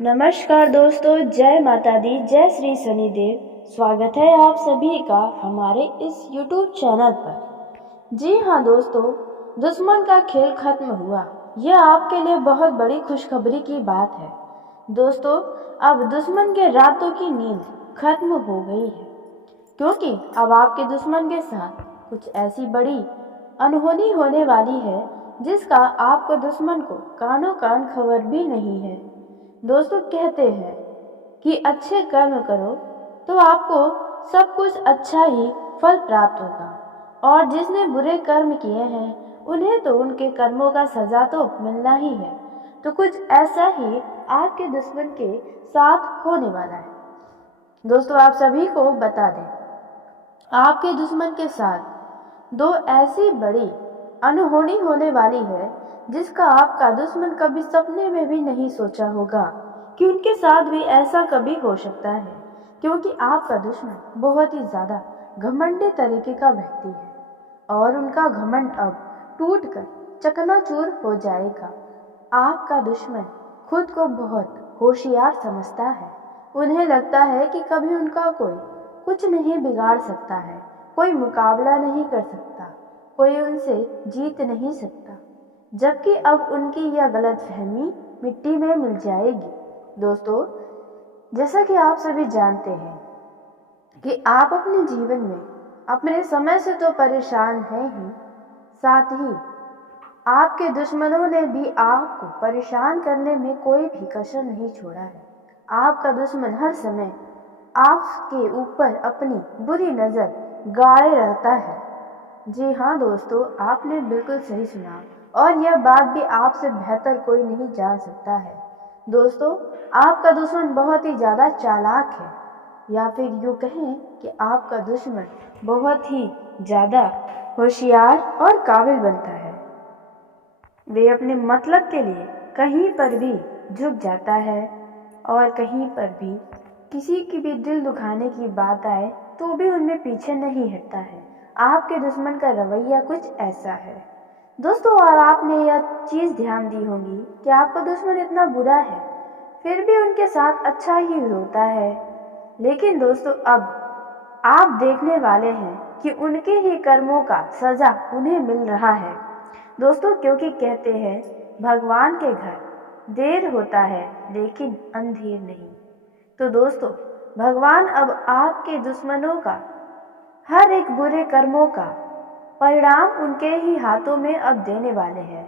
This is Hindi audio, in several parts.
नमस्कार दोस्तों, जय माता दी, जय श्री शनिदेव। स्वागत है आप सभी का हमारे इस YouTube चैनल पर। जी हाँ दोस्तों, दुश्मन का खेल खत्म हुआ। यह आपके लिए बहुत बड़ी खुशखबरी की बात है। दोस्तों, अब दुश्मन के रातों की नींद खत्म हो गई है, क्योंकि अब आपके दुश्मन के साथ कुछ ऐसी बड़ी अनहोनी होने वाली है जिसका आपको दुश्मन को कानों कान खबर भी नहीं है। दोस्तों, कहते हैं कि अच्छे कर्म करो तो आपको सब कुछ अच्छा ही फल प्राप्त होगा, और जिसने बुरे कर्म किए हैं उन्हें तो उनके कर्मों का सजा तो मिलना ही है। तो कुछ ऐसा ही आपके दुश्मन के साथ होने वाला है। दोस्तों, आप सभी को बता दें, आपके दुश्मन के साथ दो ऐसी बड़ी अनहोनी होने वाली है जिसका आपका दुश्मन कभी सपने में भी नहीं सोचा होगा कि उनके साथ भी ऐसा कभी हो सकता है, क्योंकि आपका दुश्मन बहुत ही ज़्यादा घमंडी तरीके का व्यक्ति है और उनका घमंड अब टूटकर चकनाचूर हो जाएगा। आपका दुश्मन खुद को बहुत होशियार समझता है। उन्हें लगता है कि कभी उनका कोई कुछ नहीं बिगाड़ सकता है, कोई मुकाबला नहीं कर सकता, कोई उनसे जीत नहीं सकता, जबकि अब उनकी यह गलतफहमी मिट्टी में मिल जाएगी। दोस्तों, जैसा कि आप सभी जानते हैं कि आप अपने जीवन में अपने समय से तो परेशान हैं ही, साथ ही आपके दुश्मनों ने भी आपको परेशान करने में कोई भी कसर नहीं छोड़ा है। आपका दुश्मन हर समय आपके ऊपर अपनी बुरी नज़र गाड़े रहता है। जी हाँ दोस्तों, आपने बिल्कुल सही सुना, और यह बात भी आपसे बेहतर कोई नहीं जान सकता है। दोस्तों, आपका दुश्मन बहुत ही ज़्यादा चालाक है, या फिर यूँ कहें कि आपका दुश्मन बहुत ही ज़्यादा होशियार और काबिल बनता है। वे अपने मतलब के लिए कहीं पर भी झुक जाता है, और कहीं पर भी किसी की भी दिल दुखाने की बात आए तो भी उनमें पीछे नहीं हटता है। आपके दुश्मन का रवैया कुछ ऐसा है दोस्तों। और आपने यह चीज़ ध्यान दी होगी कि आपका दुश्मन इतना बुरा है फिर भी उनके साथ अच्छा ही होता है। लेकिन दोस्तों, अब आप देखने वाले हैं कि उनके ही कर्मों का सजा उन्हें मिल रहा है। दोस्तों, क्योंकि कहते हैं भगवान के घर देर होता है लेकिन अंधेर नहीं। तो दोस्तों, भगवान अब आपके दुश्मनों का हर एक बुरे कर्मों का परिणाम उनके ही हाथों में अब देने वाले हैं।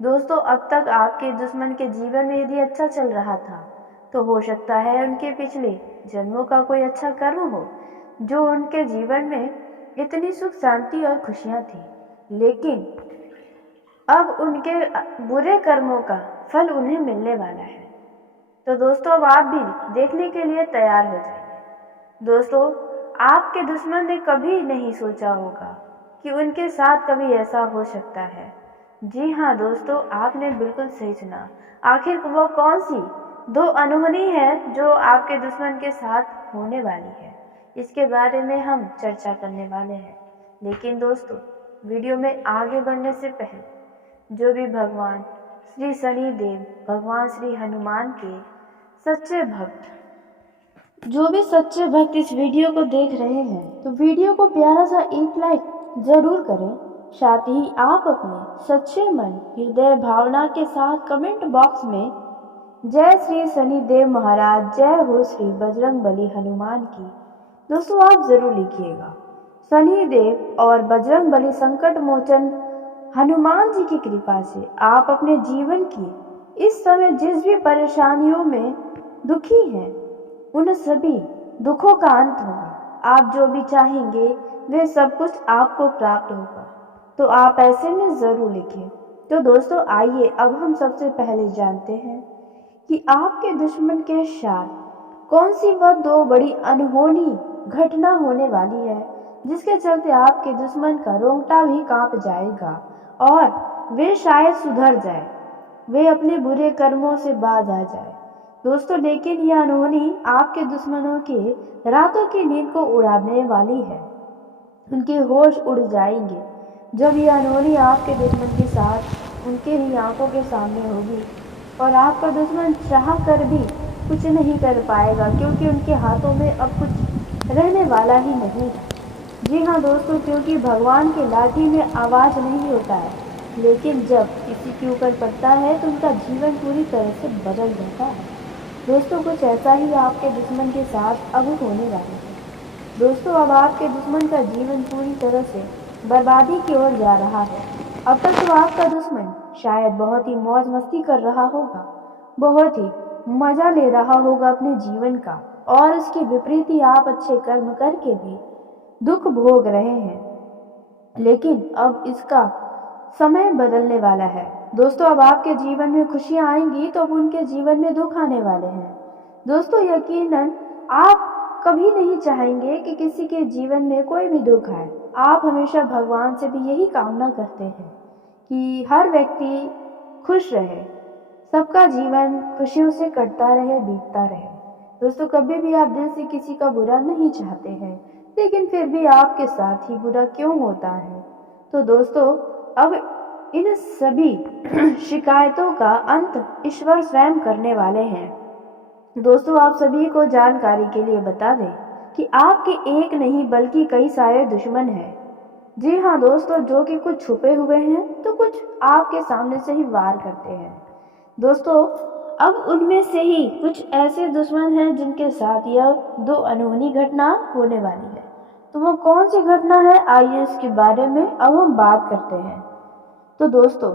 दोस्तों, अब तक आपके दुश्मन के जीवन में यदि अच्छा चल रहा था तो हो सकता है उनके पिछले जन्मों का कोई अच्छा कर्म हो जो उनके जीवन में इतनी सुख शांति और खुशियाँ थी, लेकिन अब उनके बुरे कर्मों का फल उन्हें मिलने वाला है। तो दोस्तों, अब आप भी देखने के लिए तैयार हो जाइए। दोस्तों, आपके दुश्मन ने कभी नहीं सोचा होगा कि उनके साथ कभी ऐसा हो सकता है। जी हाँ दोस्तों, आपने बिल्कुल सही सुना। आखिर वो कौन सी दो अनहोनी है जो आपके दुश्मन के साथ होने वाली है, इसके बारे में हम चर्चा करने वाले हैं। लेकिन दोस्तों, वीडियो में आगे बढ़ने से पहले जो भी भगवान श्री शनिदेव, भगवान श्री हनुमान के सच्चे भक्त इस वीडियो को देख रहे हैं तो वीडियो को प्यारा सा एक लाइक जरूर करें। साथ ही आप अपने सच्चे मन, हृदय भावना के साथ कमेंट बॉक्स में जय श्री शनिदेव महाराज, जय हो श्री बजरंग बली हनुमान की दोस्तों आप जरूर लिखिएगा। शनिदेव और बजरंग बली संकट मोचन हनुमान जी की कृपा से आप अपने जीवन की इस समय जिस भी परेशानियों में दुखी हैं उन सभी दुखों का अंत होगा। आप जो भी चाहेंगे वे सब कुछ आपको प्राप्त होगा। तो आप ऐसे में ज़रूर लिखें। तो दोस्तों, आइए अब हम सबसे पहले जानते हैं कि आपके दुश्मन के साथ कौन सी वह दो बड़ी अनहोनी घटना होने वाली है जिसके चलते आपके दुश्मन का रोंगटा भी कांप जाएगा और वे शायद सुधर जाए, वे अपने बुरे कर्मों से बाज आ जाए। दोस्तों, लेकिन यह अनहोनी आपके दुश्मनों के रातों की नींद को उड़ाने वाली है। उनके होश उड़ जाएंगे जब यह अनहोनी आपके दुश्मन के साथ उनके ही आंखों के सामने होगी, और आपका दुश्मन चाह कर भी कुछ नहीं कर पाएगा, क्योंकि उनके हाथों में अब कुछ रहने वाला ही नहीं है। जी हाँ दोस्तों, क्योंकि भगवान की लाठी में आवाज़ नहीं होता है, लेकिन जब किसी के ऊपर पड़ता है तो उनका जीवन पूरी तरह से बदल जाता है। दोस्तों, कुछ ऐसा ही आपके दुश्मन के साथ अब होने वाला है। दोस्तों, अब आपके दुश्मन का जीवन पूरी तरह से बर्बादी की ओर जा रहा है। अब तक तो आपका दुश्मन शायद बहुत ही मौज मस्ती कर रहा होगा, बहुत ही मजा ले रहा होगा अपने जीवन का, और इसके विपरीत ही आप अच्छे कर्म करके भी दुख भोग रहे हैं। लेकिन अब इसका समय बदलने वाला है। दोस्तों, अब आपके जीवन में खुशियां आएंगी तो अब उनके जीवन में दुख आने वाले हैं। दोस्तों, यकीनन आप कभी नहीं चाहेंगे कि किसी के जीवन में कोई भी दुख आए। आप हमेशा भगवान से भी यही कामना करते हैं कि हर व्यक्ति खुश रहे, सबका जीवन खुशियों से कटता रहे, बीतता रहे। दोस्तों, कभी भी आप दिल से किसी का बुरा नहीं चाहते हैं, लेकिन फिर भी आपके साथ ही बुरा क्यों होता है? तो दोस्तों, अब इन सभी शिकायतों का अंत ईश्वर स्वयं करने वाले हैं। दोस्तों, आप सभी को जानकारी के लिए बता दें कि आपके एक नहीं बल्कि कई सारे दुश्मन हैं। जी हाँ दोस्तों, जो कि कुछ छुपे हुए हैं तो कुछ आपके सामने से ही वार करते हैं। दोस्तों, अब उनमें से ही कुछ ऐसे दुश्मन हैं जिनके साथ यह दो अनहोनी घटना होने वाली है। तो वो कौन सी घटना है, आइए इसके बारे में अब हम बात करते हैं। तो दोस्तों,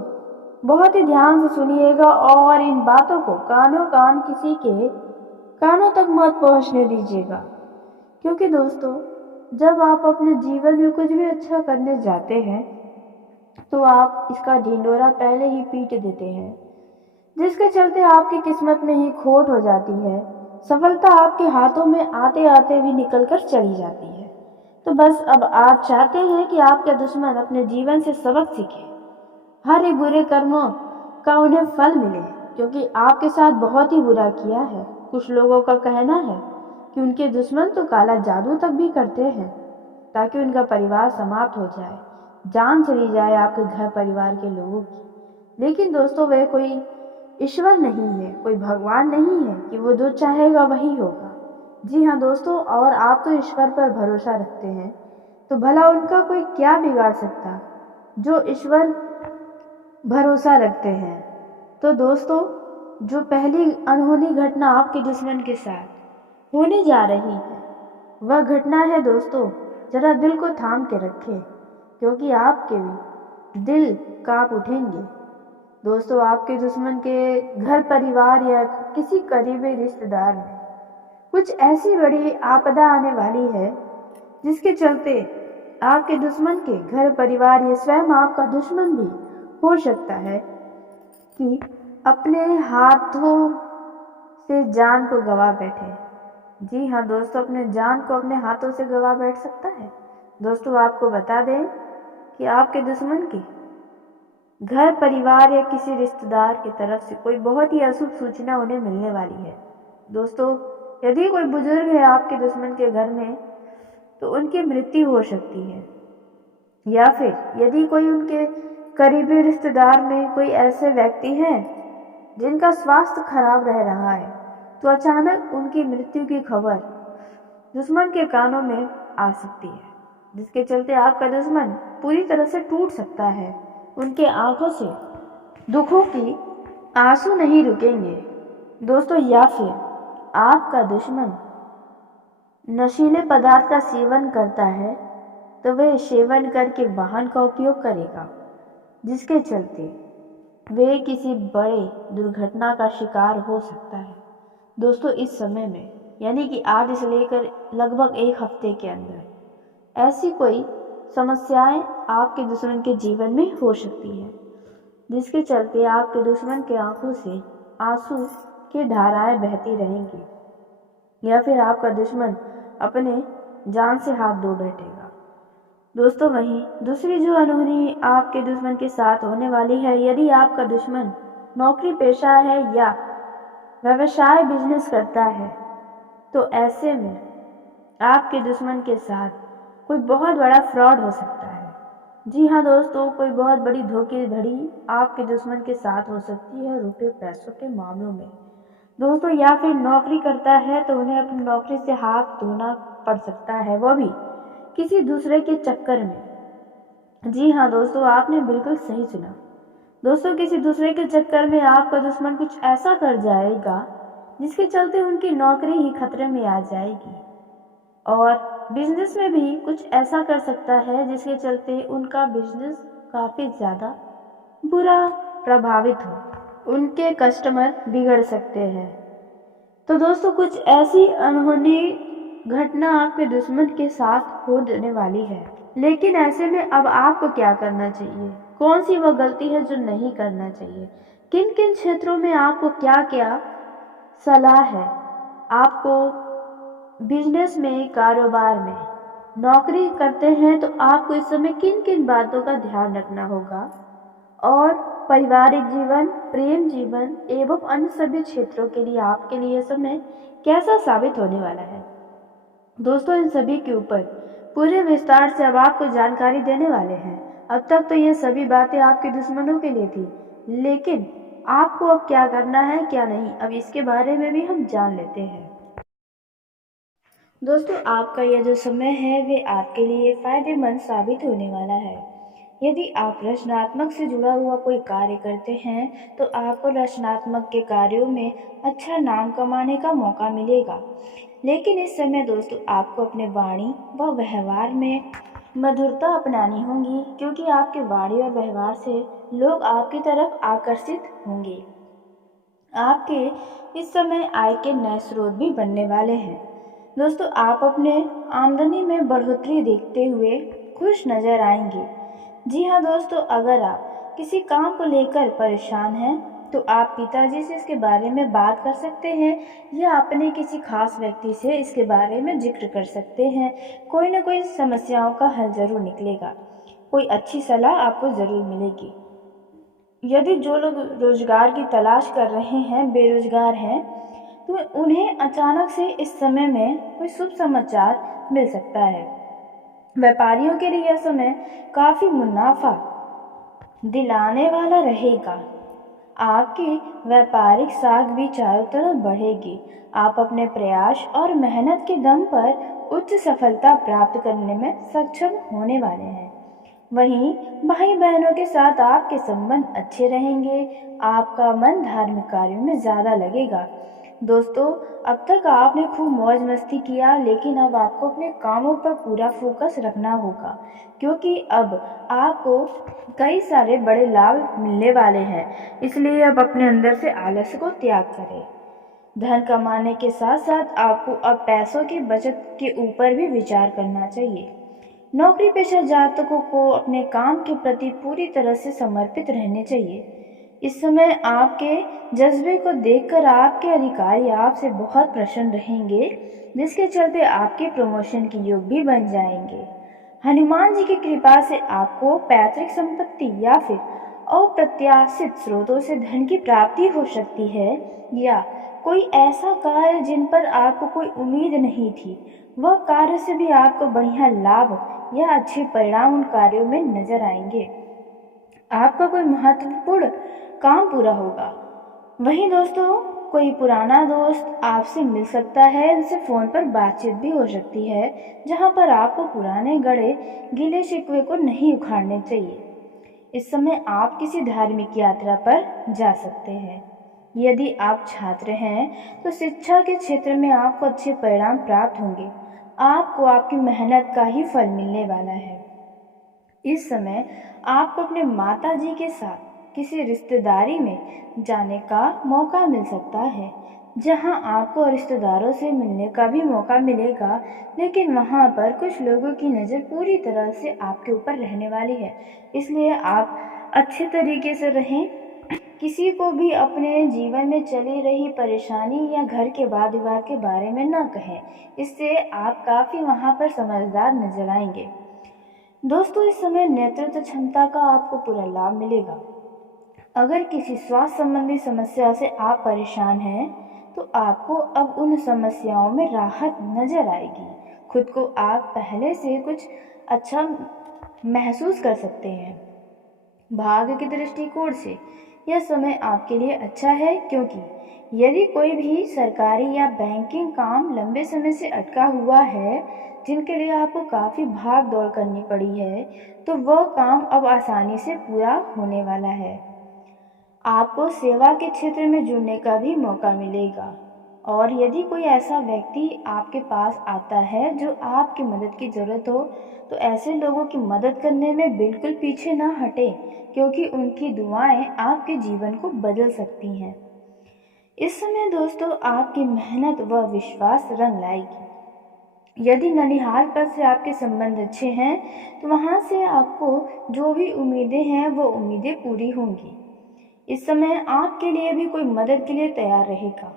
बहुत ही ध्यान से सुनिएगा और इन बातों को कानों कान किसी के कानों तक मत पहुंचने दीजिएगा, क्योंकि दोस्तों, जब आप अपने जीवन में कुछ भी अच्छा करने जाते हैं तो आप इसका ढिंढोरा पहले ही पीट देते हैं, जिसके चलते आपकी किस्मत में ही खोट हो जाती है। सफलता आपके हाथों में आते आते भी निकल कर चली जाती है। तो बस अब आप चाहते हैं कि आपके दुश्मन अपने जीवन से सबक सीखे, हर एक बुरे कर्मों का उन्हें फल मिले, क्योंकि आपके साथ बहुत ही बुरा किया है। कुछ लोगों का कहना है कि उनके दुश्मन तो काला जादू तक भी करते हैं ताकि उनका परिवार समाप्त हो जाए, जान चली जाए आपके घर परिवार के लोगों की। लेकिन दोस्तों, वह कोई ईश्वर नहीं है, कोई भगवान नहीं है कि वो जो चाहेगा वही होगा। जी हाँ दोस्तों, और आप तो ईश्वर पर भरोसा रखते हैं, तो भला उनका कोई क्या बिगाड़ सकता जो ईश्वर भरोसा रखते हैं। तो दोस्तों, जो पहली अनहोनी घटना आपके दुश्मन के साथ होने जा रही है वह घटना है दोस्तों, जरा दिल को थाम के रखें, क्योंकि आपके भी दिल कांप उठेंगे। दोस्तों, आपके दुश्मन के घर परिवार या किसी करीबी रिश्तेदार में कुछ ऐसी बड़ी आपदा आने वाली है जिसके चलते आपके दुश्मन के घर परिवार या स्वयं आपका दुश्मन भी हो सकता है कि अपने हाथों से जान को गवा बैठे। जी हाँ दोस्तों, अपने जान को अपने हाथों से गवा बैठ सकता है। दोस्तों, आपको बता दें कि आपके दुश्मन के घर परिवार या किसी रिश्तेदार की तरफ से कोई बहुत ही अशुभ सूचना उन्हें मिलने वाली है। दोस्तों, यदि कोई बुजुर्ग है आपके दुश्मन के घर में तो उनकी मृत्यु हो सकती है, या फिर यदि कोई उनके करीबी रिश्तेदार में कोई ऐसे व्यक्ति हैं जिनका स्वास्थ्य खराब रह रहा है तो अचानक उनकी मृत्यु की खबर दुश्मन के कानों में आ सकती है, जिसके चलते आपका दुश्मन पूरी तरह से टूट सकता है। उनके आंखों से दुखों की आंसू नहीं रुकेंगे दोस्तों। या फिर आपका दुश्मन नशीले पदार्थ का सेवन करता है तो वह सेवन करके वाहन का उपयोग करेगा, जिसके चलते वे किसी बड़े दुर्घटना का शिकार हो सकता है। दोस्तों, इस समय में यानी कि आज से लेकर लगभग एक हफ्ते के अंदर ऐसी कोई समस्याएं आपके दुश्मन के जीवन में हो सकती है, जिसके चलते आपके दुश्मन के आंखों से आंसू की धाराएं बहती रहेंगी, या फिर आपका दुश्मन अपने जान से हाथ धो बैठेगा। दोस्तों, वहीं दूसरी जो अनहोनी आपके दुश्मन के साथ होने वाली है, यदि आपका दुश्मन नौकरी पेशा है या व्यवसाय बिजनेस करता है तो ऐसे में आपके दुश्मन के साथ कोई बहुत बड़ा फ्रॉड हो सकता है। जी हाँ दोस्तों, कोई बहुत बड़ी धोखाधड़ी आपके दुश्मन के साथ हो सकती है रुपये पैसों के मामलों में। दोस्तों या फिर नौकरी करता है तो उन्हें अपनी नौकरी से हाथ धोना पड़ सकता है, वो भी किसी दूसरे के चक्कर में। जी हाँ दोस्तों, आपने बिल्कुल सही सुना। दोस्तों किसी दूसरे के चक्कर में आपका दुश्मन कुछ ऐसा कर जाएगा जिसके चलते उनकी नौकरी ही खतरे में आ जाएगी, और बिजनेस में भी कुछ ऐसा कर सकता है जिसके चलते उनका बिजनेस काफ़ी ज़्यादा बुरा प्रभावित हो, उनके कस्टमर बिगड़ सकते हैं। तो दोस्तों कुछ ऐसी अनहोनी घटना आपके दुश्मन के साथ होने वाली है, लेकिन ऐसे में अब आपको क्या करना चाहिए, कौन सी वह गलती है जो नहीं करना चाहिए, किन किन क्षेत्रों में आपको क्या क्या सलाह है, आपको बिजनेस में, कारोबार में, नौकरी करते हैं तो आपको इस समय किन किन बातों का ध्यान रखना होगा, और पारिवारिक जीवन, प्रेम जीवन एवं अन्य सभी क्षेत्रों के लिए आपके लिए समय कैसा साबित होने वाला है। दोस्तों इन सभी के ऊपर पूरे विस्तार से अब आपको जानकारी देने वाले हैं। अब तक तो ये सभी बातें आपके दुश्मनों के लिए थी, लेकिन आपको अब क्या करना है क्या नहीं, अब इसके बारे में भी हम जान लेते हैं। दोस्तों आपका यह जो समय है वे आपके लिए फायदेमंद साबित होने वाला है। यदि आप रचनात्मक से जुड़ा हुआ कोई कार्य करते हैं तो आपको रचनात्मक के कार्यों में अच्छा नाम कमाने का मौका मिलेगा। लेकिन इस समय दोस्तों आपको अपने वाणी व व्यवहार में मधुरता अपनानी होगी, क्योंकि आपके वाणी और व्यवहार से लोग आपकी तरफ आकर्षित होंगे। आपके इस समय आय के नए स्रोत भी बनने वाले हैं। दोस्तों आप अपने आमदनी में बढ़ोतरी देखते हुए खुश नजर आएंगे। जी हाँ दोस्तों, अगर आप किसी काम को लेकर परेशान हैं तो आप पिताजी से इसके बारे में बात कर सकते हैं, या अपने किसी खास व्यक्ति से इसके बारे में जिक्र कर सकते हैं। कोई ना कोई समस्याओं का हल जरूर निकलेगा, कोई अच्छी सलाह आपको ज़रूर मिलेगी। यदि जो लोग रोजगार की तलाश कर रहे हैं, बेरोजगार हैं, तो उन्हें अचानक से इस समय में कोई शुभ समाचार मिल सकता है। व्यापारियों के लिए यह समय काफ़ी मुनाफा दिलाने वाला रहेगा। आपकी व्यापारिक साख भी चारों तरफ बढ़ेगी। आप अपने प्रयास और मेहनत के दम पर उच्च सफलता प्राप्त करने में सक्षम होने वाले हैं। वहीं भाई बहनों के साथ आपके संबंध अच्छे रहेंगे। आपका मन धार्मिक कार्यों में ज़्यादा लगेगा। दोस्तों अब तक आपने खूब मौज मस्ती किया, लेकिन अब आपको अपने कामों पर पूरा फोकस रखना होगा, क्योंकि अब आपको कई सारे बड़े लाभ मिलने वाले हैं। इसलिए अब अपने अंदर से आलस्य को त्याग करें। धन कमाने के साथ साथ आपको अब पैसों की बचत के ऊपर भी विचार करना चाहिए। नौकरी पेशा जातकों को अपने काम के प्रति पूरी तरह से समर्पित रहने चाहिए। इस समय आपके जज्बे को देखकर आपके अधिकारी आपसे बहुत प्रसन्न रहेंगे, जिसके चलते आपके प्रमोशन के योग भी बन जाएंगे। हनुमान जी की कृपा से आपको पैतृक संपत्ति या फिर अप्रत्याशित स्रोतों से धन की प्राप्ति हो सकती है, या कोई ऐसा कार्य जिन पर आपको कोई उम्मीद नहीं थी, वह कार्य से भी आपको बढ़िया लाभ या अच्छे परिणाम उन कार्यों में नजर आएंगे। आपका कोई महत्वपूर्ण काम पूरा होगा। वहीं दोस्तों कोई पुराना दोस्त आपसे मिल सकता है, इनसे फ़ोन पर बातचीत भी हो सकती है, जहां पर आपको पुराने गड़े गिले शिकवे को नहीं उखाड़ने चाहिए। इस समय आप किसी धार्मिक यात्रा पर जा सकते हैं। यदि आप छात्र हैं तो शिक्षा के क्षेत्र में आपको अच्छे परिणाम प्राप्त होंगे। आपको आपकी मेहनत का ही फल मिलने वाला है। इस समय आपको अपने माता जी के साथ किसी रिश्तेदारी में जाने का मौका मिल सकता है, जहां आपको रिश्तेदारों से मिलने का भी मौका मिलेगा, लेकिन वहां पर कुछ लोगों की नज़र पूरी तरह से आपके ऊपर रहने वाली है। इसलिए आप अच्छे तरीके से रहें। किसी को भी अपने जीवन में चली रही परेशानी या घर के वाद विवाद के बारे में न कहें, इससे आप काफ़ी वहां पर समझदार नजर आएंगे। दोस्तों इस समय नेतृत्व क्षमता का आपको पूरा लाभ मिलेगा। अगर किसी स्वास्थ्य संबंधी समस्या से आप परेशान हैं तो आपको अब उन समस्याओं में राहत नजर आएगी। खुद को आप पहले से कुछ अच्छा महसूस कर सकते हैं। भाग्य के दृष्टिकोण से यह समय आपके लिए अच्छा है, क्योंकि यदि कोई भी सरकारी या बैंकिंग काम लंबे समय से अटका हुआ है, जिनके लिए आपको काफ़ी भाग दौड़ करनी पड़ी है, तो वह काम अब आसानी से पूरा होने वाला है। आपको सेवा के क्षेत्र में जुड़ने का भी मौका मिलेगा, और यदि कोई ऐसा व्यक्ति आपके पास आता है जो आपकी मदद की ज़रूरत हो, तो ऐसे लोगों की मदद करने में बिल्कुल पीछे ना हटे, क्योंकि उनकी दुआएं आपके जीवन को बदल सकती हैं। इस समय दोस्तों आपकी मेहनत व विश्वास रंग लाएगी। यदि ननिहाल पर से आपके संबंध अच्छे हैं, तो वहाँ से आपको जो भी उम्मीदें हैं वो उम्मीदें पूरी होंगी। इस समय आपके लिए भी कोई मदद के लिए तैयार रहेगा।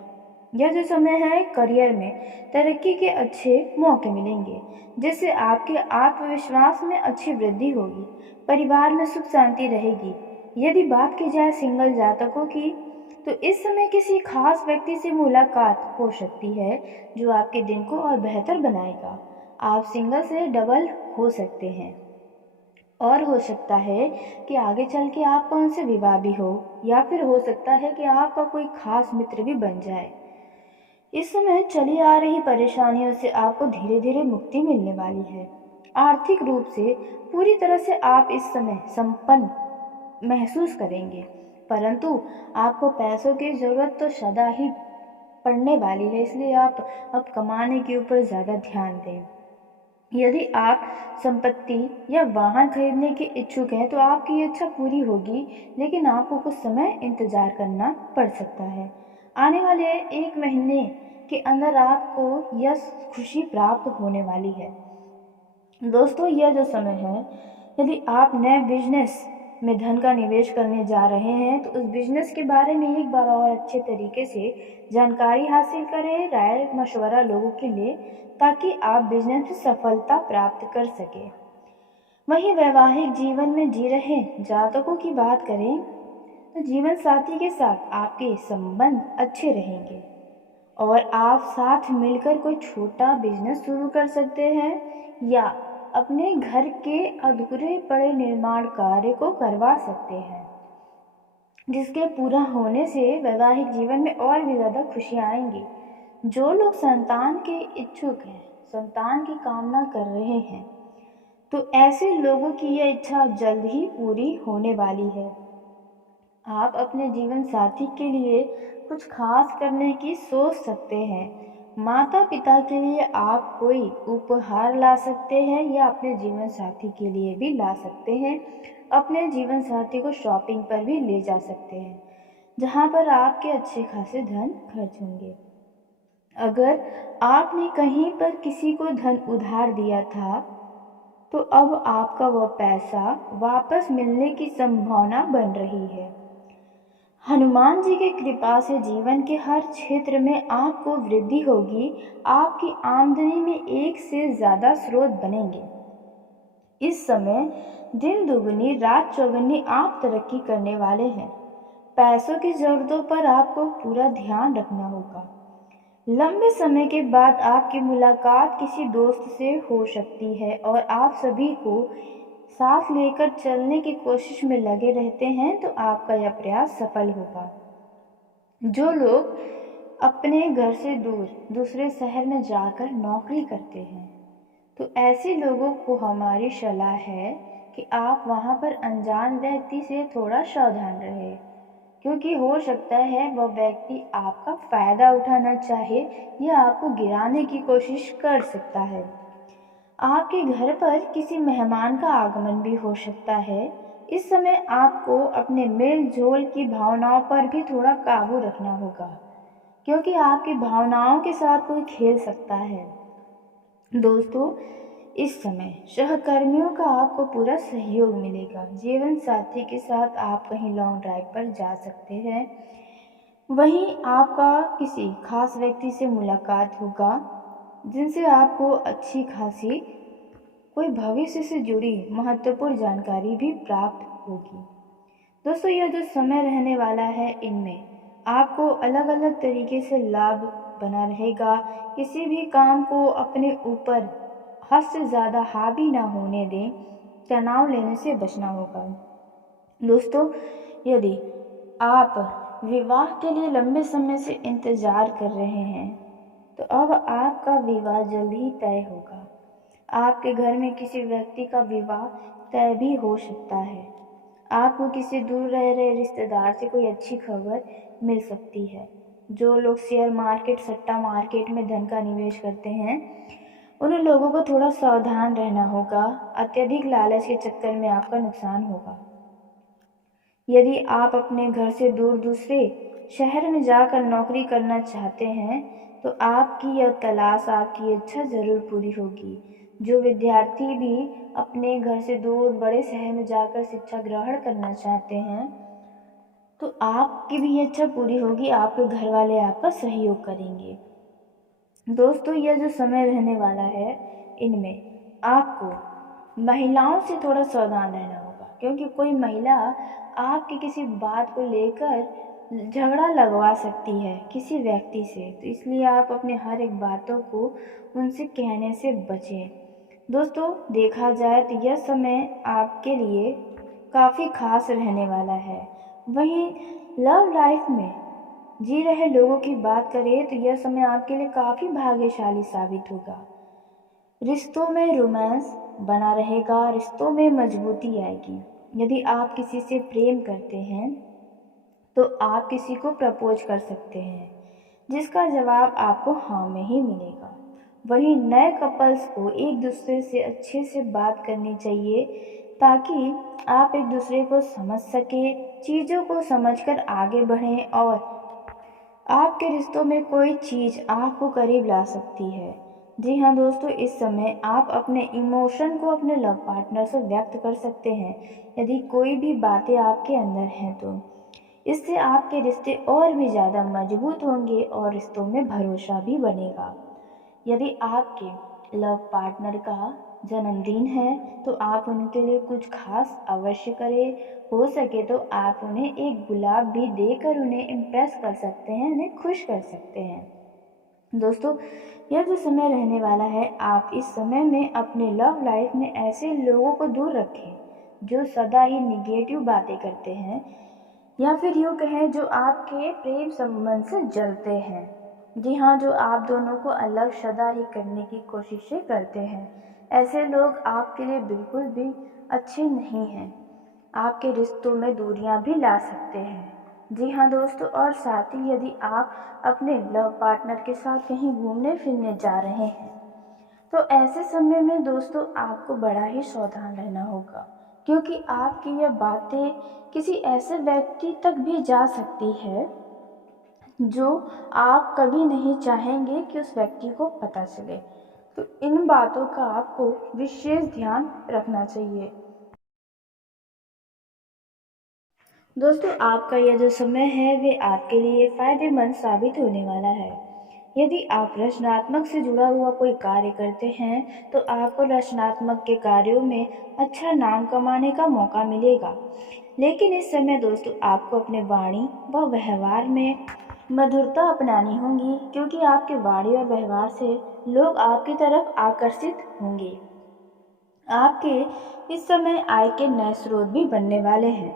यह जो समय है, करियर में तरक्की के अच्छे मौके मिलेंगे, जिससे आपके आत्मविश्वास में अच्छी वृद्धि होगी। परिवार में सुख शांति रहेगी। यदि बात की जाए सिंगल जातकों की, तो इस समय किसी खास व्यक्ति से मुलाकात हो सकती है जो आपके दिन को और बेहतर बनाएगा। आप सिंगल से डबल हो सकते हैं, और हो सकता है कि आगे चल के आपका उनसे विवाह भी हो, या फिर हो सकता है कि आपका कोई खास मित्र भी बन जाए। इस समय चली आ रही परेशानियों से आपको धीरे धीरे मुक्ति मिलने वाली है। आर्थिक रूप से पूरी तरह से आप इस समय संपन्न महसूस करेंगे, परंतु आपको पैसों की ज़रूरत तो सदा ही पड़ने वाली है, इसलिए आप अब कमाने के ऊपर ज़्यादा ध्यान दें। यदि आप संपत्ति या वाहन खरीदने के इच्छुक हैं, तो आपकी इच्छा पूरी होगी, लेकिन आपको कुछ समय इंतजार करना पड़ सकता है। आने वाले 1 महीने के अंदर आपको यश खुशी प्राप्त होने वाली है। दोस्तों यह जो समय है, यदि आप नए बिजनेस में धन का निवेश करने जा रहे हैं, तो उस बिजनेस के बारे में एक बार और अच्छे तरीके से जानकारी हासिल करें, राय मशवरा लोगों के लिए, ताकि आप बिजनेस में सफलता प्राप्त कर सकें। वहीं वैवाहिक जीवन में जी रहे जातकों की बात करें, तो जीवन साथी के साथ आपके संबंध अच्छे रहेंगे, और आप साथ मिलकर कोई छोटा बिजनेस शुरू कर सकते हैं, या अपने घर के अधूरे पड़े निर्माण कार्य को करवा सकते हैं, जिसके पूरा होने से वैवाहिक जीवन में और भी ज़्यादा खुशियाँ आएंगी। जो लोग संतान के इच्छुक हैं, संतान की कामना कर रहे हैं, तो ऐसे लोगों की यह इच्छा जल्द ही पूरी होने वाली है। आप अपने जीवन साथी के लिए कुछ खास करने की सोच सकते हैं। माता पिता के लिए आप कोई उपहार ला सकते हैं, या अपने जीवन साथी के लिए भी ला सकते हैं। अपने जीवन साथी को शॉपिंग पर भी ले जा सकते हैं, जहाँ पर आपके अच्छे खासे धन खर्च होंगे। अगर आपने कहीं पर किसी को धन उधार दिया था, तो अब आपका वह पैसा वापस मिलने की संभावना बन रही है। हनुमान जी की कृपा से जीवन के हर क्षेत्र में आपको वृद्धि होगी। आपकी आमदनी में एक से ज़्यादा स्रोत बनेंगे। इस समय दिन दुगनी रात चौगुनी आप तरक्की करने वाले हैं। पैसों की ज़रूरतों पर आपको पूरा ध्यान रखना होगा। लंबे समय के बाद आपकी मुलाकात किसी दोस्त से हो सकती है, और आप सभी को साथ लेकर चलने की कोशिश में लगे रहते हैं, तो आपका यह प्रयास सफल होगा। जो लोग अपने घर से दूर दूसरे शहर में जाकर नौकरी करते हैं, तो ऐसे लोगों को हमारी सलाह है कि आप वहां पर अनजान व्यक्ति से थोड़ा सावधान रहें, क्योंकि हो सकता है वह व्यक्ति आपका फ़ायदा उठाना चाहे या आपको गिराने की कोशिश कर सकता है। आपके घर पर किसी मेहमान का आगमन भी हो सकता है। इस समय आपको अपने मेल जोल की भावनाओं पर भी थोड़ा काबू रखना होगा, क्योंकि आपकी भावनाओं के साथ कोई खेल सकता है। दोस्तों इस समय सहकर्मियों का आपको पूरा सहयोग मिलेगा। जीवन साथी के साथ आप कहीं लॉन्ग ड्राइव पर जा सकते हैं। वहीं आपका किसी खास व्यक्ति से मुलाकात होगा, जिनसे आपको अच्छी खासी कोई भविष्य से जुड़ी महत्वपूर्ण जानकारी भी प्राप्त होगी। दोस्तों यह जो समय रहने वाला है, इनमें आपको अलग अलग तरीके से लाभ बना रहेगा। किसी भी काम को अपने ऊपर हद से ज़्यादा हावी ना होने दें। तनाव लेने से बचना होगा। दोस्तों यदि आप विवाह के लिए लंबे समय से इंतज़ार कर रहे हैं तो अब आपका विवाह जल्द ही तय होगा। आपके घर में किसी व्यक्ति का विवाह तय भी हो सकता है। आपको किसी दूर रह रहे रिश्तेदार से कोई अच्छी खबर मिल सकती है। जो लोग शेयर मार्केट, सट्टा मार्केट में धन का निवेश करते हैं, उन लोगों को थोड़ा सावधान रहना होगा। अत्यधिक लालच के चक्कर में आपका नुकसान होगा। यदि आप अपने घर से दूर दूसरे शहर में जाकर नौकरी करना चाहते हैं तो आपकी यह तलाश, आपकी इच्छा ज़रूर पूरी होगी। जो विद्यार्थी भी अपने घर से दूर बड़े शहर में जाकर शिक्षा ग्रहण करना चाहते हैं तो आपकी भी इच्छा पूरी होगी। आपके घर वाले आपका सहयोग करेंगे। दोस्तों, यह जो समय रहने वाला है, इनमें आपको महिलाओं से थोड़ा सावधान रहना होगा, क्योंकि कोई महिला आपकी किसी बात को लेकर झगड़ा लगवा सकती है किसी व्यक्ति से। तो इसलिए आप अपने हर एक बातों को उनसे कहने से बचें। दोस्तों, देखा जाए तो यह समय आपके लिए काफ़ी खास रहने वाला है। वहीं लव लाइफ में जी रहे लोगों की बात करें तो यह समय आपके लिए काफ़ी भाग्यशाली साबित होगा। रिश्तों में रोमांस बना रहेगा, रिश्तों में मजबूती आएगी। यदि आप किसी से प्रेम करते हैं तो आप किसी को प्रपोज कर सकते हैं, जिसका जवाब आपको हाँ में ही मिलेगा। वहीं नए कपल्स को एक दूसरे से अच्छे से बात करनी चाहिए ताकि आप एक दूसरे को समझ सके, चीज़ों को समझकर आगे बढ़ें और आपके रिश्तों में कोई चीज़ आपको करीब ला सकती है। जी हाँ दोस्तों, इस समय आप अपने इमोशन को अपने लव पार्टनर से व्यक्त कर सकते हैं। यदि कोई भी बातें आपके अंदर हैं तो इससे आपके रिश्ते और भी ज़्यादा मजबूत होंगे और रिश्तों में भरोसा भी बनेगा। यदि आपके लव पार्टनर का जन्मदिन है तो आप उनके लिए कुछ खास अवश्य करें। हो सके तो आप उन्हें एक गुलाब भी देकर उन्हें इम्प्रेस कर सकते हैं, उन्हें खुश कर सकते हैं। दोस्तों, यह जो समय रहने वाला है, आप इस समय में अपने लव लाइफ में ऐसे लोगों को दूर रखें जो सदा ही निगेटिव बातें करते हैं, या फिर यूँ कहें जो आपके प्रेम संबंध से जलते हैं। जी हाँ, जो आप दोनों को अलग सदा ही करने की कोशिशें करते हैं। ऐसे लोग आपके लिए बिल्कुल भी अच्छे नहीं हैं, आपके रिश्तों में दूरियां भी ला सकते हैं। जी हाँ दोस्तों, और साथ ही यदि आप अपने लव पार्टनर के साथ कहीं घूमने फिरने जा रहे हैं तो ऐसे समय में दोस्तों आपको बड़ा ही सावधान रहना होगा, क्योंकि आपकी यह बातें किसी ऐसे व्यक्ति तक भी जा सकती है जो आप कभी नहीं चाहेंगे कि उस व्यक्ति को पता चले। तो इन बातों का आपको विशेष ध्यान रखना चाहिए। दोस्तों, आपका यह जो समय है वे आपके लिए फ़ायदेमंद साबित होने वाला है। यदि आप रचनात्मक से जुड़ा हुआ कोई कार्य करते हैं तो आपको रचनात्मक के कार्यों में अच्छा नाम कमाने का मौका मिलेगा। लेकिन इस समय दोस्तों आपको अपने वाणी व व्यवहार में मधुरता अपनानी होगी, क्योंकि आपके वाणी और व्यवहार से लोग आपकी तरफ आकर्षित होंगे। आपके इस समय आय के नए स्रोत भी बनने वाले हैं।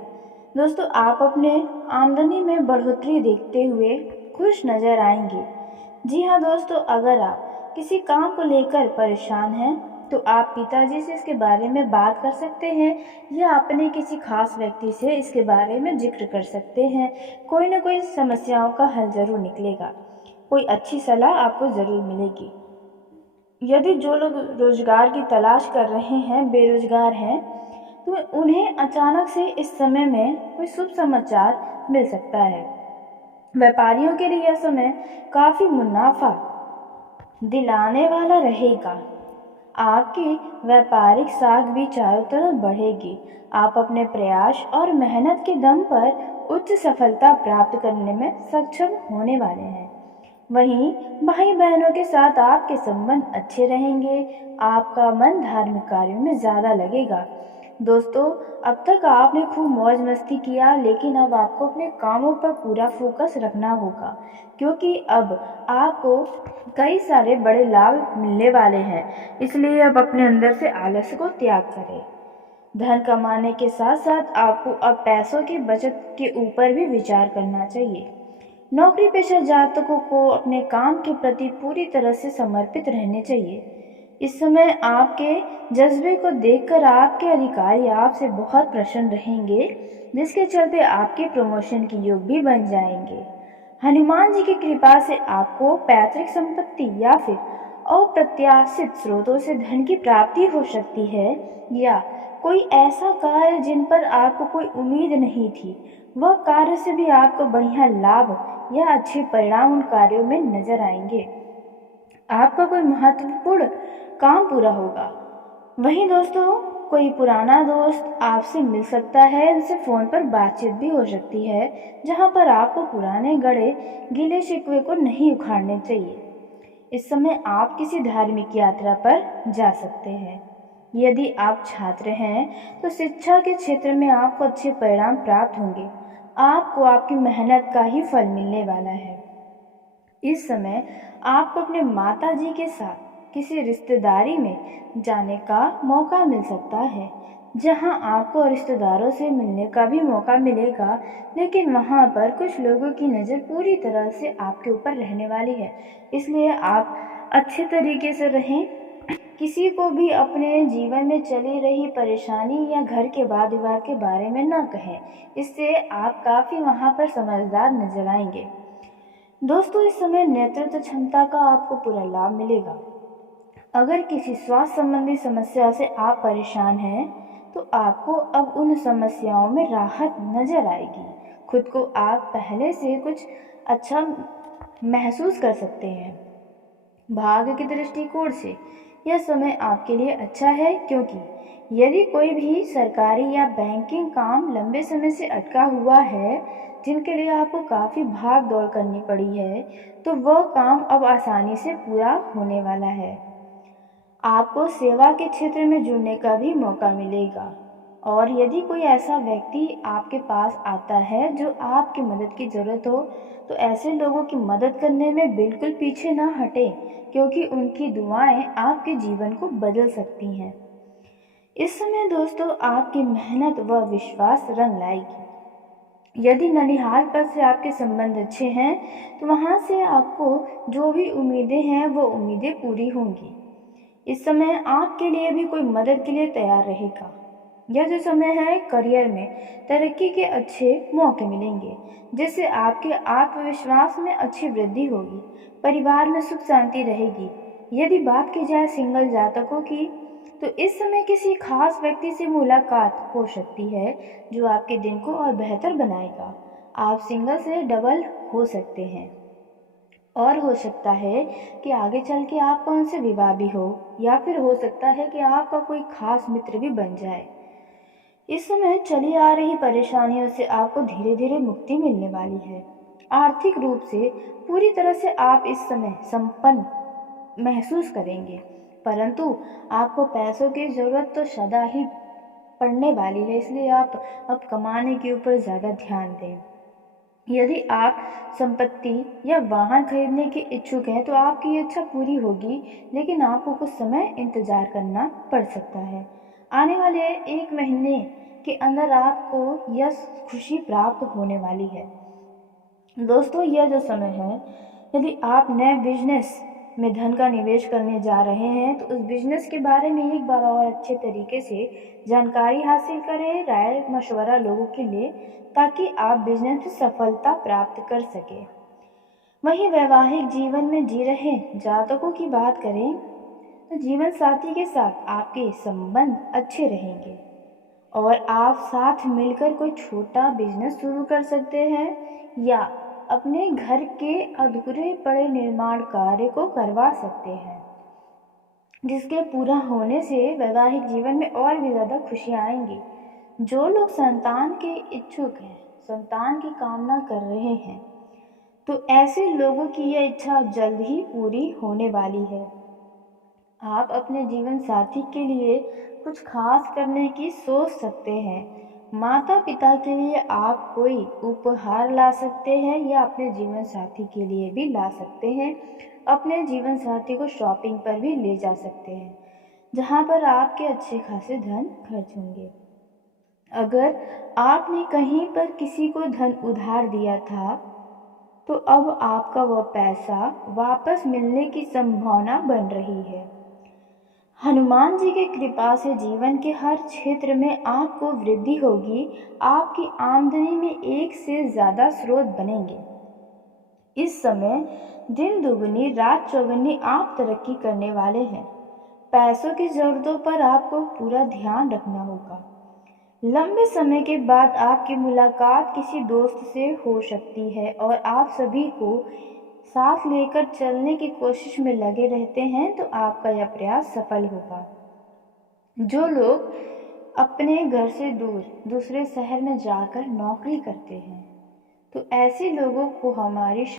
दोस्तों, आप अपने आमदनी में बढ़ोतरी देखते हुए खुश नजर आएंगे। जी हाँ दोस्तों, अगर आप किसी काम को लेकर परेशान हैं तो आप पिताजी से इसके बारे में बात कर सकते हैं या अपने किसी खास व्यक्ति से इसके बारे में जिक्र कर सकते हैं। कोई ना कोई समस्याओं का हल जरूर निकलेगा, कोई अच्छी सलाह आपको ज़रूर मिलेगी। यदि जो लोग रोजगार की तलाश कर रहे हैं, बेरोजगार हैं, तो उन्हें अचानक से इस समय में कोई शुभ समाचार मिल सकता है। व्यापारियों के लिए यह समय काफ़ी मुनाफा दिलाने वाला रहेगा। आपकी व्यापारिक साख भी चारों तरफ बढ़ेगी। आप अपने प्रयास और मेहनत के दम पर उच्च सफलता प्राप्त करने में सक्षम होने वाले हैं। वहीं भाई बहनों के साथ आपके संबंध अच्छे रहेंगे। आपका मन धार्मिक कार्यों में ज़्यादा लगेगा। दोस्तों, अब तक आपने खूब मौज मस्ती किया, लेकिन अब आपको अपने कामों पर पूरा फोकस रखना होगा, क्योंकि अब आपको कई सारे बड़े लाभ मिलने वाले हैं। इसलिए अब अपने अंदर से आलस्य को त्याग करें। धन कमाने के साथ साथ आपको अब पैसों की बचत के ऊपर भी विचार करना चाहिए। नौकरी पेशा जातकों को अपने काम के प्रति पूरी तरह से समर्पित रहने चाहिए। इस समय आपके जज्बे को देखकर आपके अधिकारी आपसे बहुत प्रसन्न रहेंगे, जिसके चलते आपके प्रमोशन के योग भी बन जाएंगे। हनुमान जी की कृपा से आपको पैतृक संपत्ति या फिर अप्रत्याशित स्रोतों से धन की प्राप्ति हो सकती है, या कोई ऐसा कार्य जिन पर आपको कोई उम्मीद नहीं थी, वह कार्य से भी आपको बढ़िया लाभ या अच्छे परिणाम उन कार्यों में नजर आएंगे। आपका कोई महत्वपूर्ण काम पूरा होगा। वहीं दोस्तों, कोई पुराना दोस्त आपसे मिल सकता है, उनसे फ़ोन पर बातचीत भी हो सकती है, जहां पर आपको पुराने गड़े गिले शिकवे को नहीं उखाड़ने चाहिए। इस समय आप किसी धार्मिक यात्रा पर जा सकते हैं। यदि आप छात्र हैं तो शिक्षा के क्षेत्र में आपको अच्छे परिणाम प्राप्त होंगे। आपको आपकी मेहनत का ही फल मिलने वाला है। इस समय आपको अपने माता जी के साथ किसी रिश्तेदारी में जाने का मौका मिल सकता है, जहां आपको रिश्तेदारों से मिलने का भी मौका मिलेगा, लेकिन वहां पर कुछ लोगों की नज़र पूरी तरह से आपके ऊपर रहने वाली है। इसलिए आप अच्छे तरीके से रहें। किसी को भी अपने जीवन में चली रही परेशानी या घर के वाद विवाद के बारे में न कहें। इससे आप काफ़ी वहां पर समझदार नजर आएंगे। दोस्तों, इस समय नेतृत्व क्षमता का आपको पूरा लाभ मिलेगा। अगर किसी स्वास्थ्य संबंधी समस्या से आप परेशान हैं तो आपको अब उन समस्याओं में राहत नजर आएगी। खुद को आप पहले से कुछ अच्छा महसूस कर सकते हैं। भाग्य की दृष्टिकोण से यह समय आपके लिए अच्छा है, क्योंकि यदि कोई भी सरकारी या बैंकिंग काम लंबे समय से अटका हुआ है, जिनके लिए आपको काफ़ी भाग दौड़ करनी पड़ी है, तो वह काम अब आसानी से पूरा होने वाला है। आपको सेवा के क्षेत्र में जुड़ने का भी मौका मिलेगा, और यदि कोई ऐसा व्यक्ति आपके पास आता है जो आपकी मदद की ज़रूरत हो, तो ऐसे लोगों की मदद करने में बिल्कुल पीछे ना हटें, क्योंकि उनकी दुआएं आपके जीवन को बदल सकती हैं। इस समय दोस्तों, आपकी मेहनत व विश्वास रंग लाएगी। यदि ननिहाल पर से आपके संबंध अच्छे हैं तो वहाँ से आपको जो भी उम्मीदें हैं वो उम्मीदें पूरी होंगी। इस समय आपके लिए भी कोई मदद के लिए तैयार रहेगा। यह जो समय है, करियर में तरक्की के अच्छे मौके मिलेंगे, जिससे आपके आत्मविश्वास में अच्छी वृद्धि होगी। परिवार में सुख शांति रहेगी। यदि बात की जाए सिंगल जातकों की, तो इस समय किसी खास व्यक्ति से मुलाकात हो सकती है जो आपके दिन को और बेहतर बनाएगा। आप सिंगल से डबल हो सकते हैं, और हो सकता है कि आगे चल के आपका उनसे विवाह भी हो, या फिर हो सकता है कि आपका कोई खास मित्र भी बन जाए। इस समय चली आ रही परेशानियों से आपको धीरे धीरे मुक्ति मिलने वाली है। आर्थिक रूप से पूरी तरह से आप इस समय संपन्न महसूस करेंगे, परंतु आपको पैसों की ज़रूरत तो सदा ही पड़ने वाली है, इसलिए आप अब कमाने के ऊपर ज़्यादा ध्यान दें। यदि आप संपत्ति या वाहन खरीदने के इच्छुक हैं तो आपकी इच्छा पूरी होगी, लेकिन आपको कुछ समय इंतजार करना पड़ सकता है। आने वाले 1 महीने के अंदर आपको यश खुशी प्राप्त होने वाली है। दोस्तों, यह जो समय है, यदि आप नए बिजनेस में धन का निवेश करने जा रहे हैं तो उस बिजनेस के बारे में एक बार और अच्छे तरीके से जानकारी हासिल करें, राय मशवरा लोगों के लिए, ताकि आप बिजनेस में सफलता प्राप्त कर सकें। वहीं वैवाहिक जीवन में जी रहे जातकों की बात करें तो जीवन साथी के साथ आपके संबंध अच्छे रहेंगे, और आप साथ मिलकर कोई छोटा बिजनेस शुरू कर सकते हैं, या अपने घर के अधूरे पड़े निर्माण कार्य को करवा सकते हैं, जिसके पूरा होने से वैवाहिक जीवन में और भी ज़्यादा खुशियाँ आएंगी। जो लोग संतान के इच्छुक हैं, संतान की कामना कर रहे हैं, तो ऐसे लोगों की यह इच्छा जल्द ही पूरी होने वाली है। आप अपने जीवन साथी के लिए कुछ खास करने की सोच सकते हैं। माता पिता के लिए आप कोई उपहार ला सकते हैं, या अपने जीवन साथी के लिए भी ला सकते हैं। अपने जीवन साथी को शॉपिंग पर भी ले जा सकते हैं, जहां पर आपके अच्छे खासे धन खर्च होंगे। अगर आपने कहीं पर किसी को धन उधार दिया था तो अब आपका वह पैसा वापस मिलने की संभावना बन रही है। हनुमान जी की कृपा से जीवन के हर क्षेत्र में आपको वृद्धि होगी। आपकी आमदनी में एक से ज़्यादा स्रोत बनेंगे। इस समय दिन दुगनी रात चौगुनी आप तरक्की करने वाले हैं। पैसों की ज़रूरतों पर आपको पूरा ध्यान रखना होगा। लंबे समय के बाद आपकी मुलाकात किसी दोस्त से हो सकती है और आप सभी को साथ लेकर चलने की कोशिश में लगे रहते हैं तो आपका यह प्रयास सफल होगा। जो लोग अपने घर से दूर दूसरे शहर में जाकर नौकरी करते हैं तो ऐसे लोगों को हमारी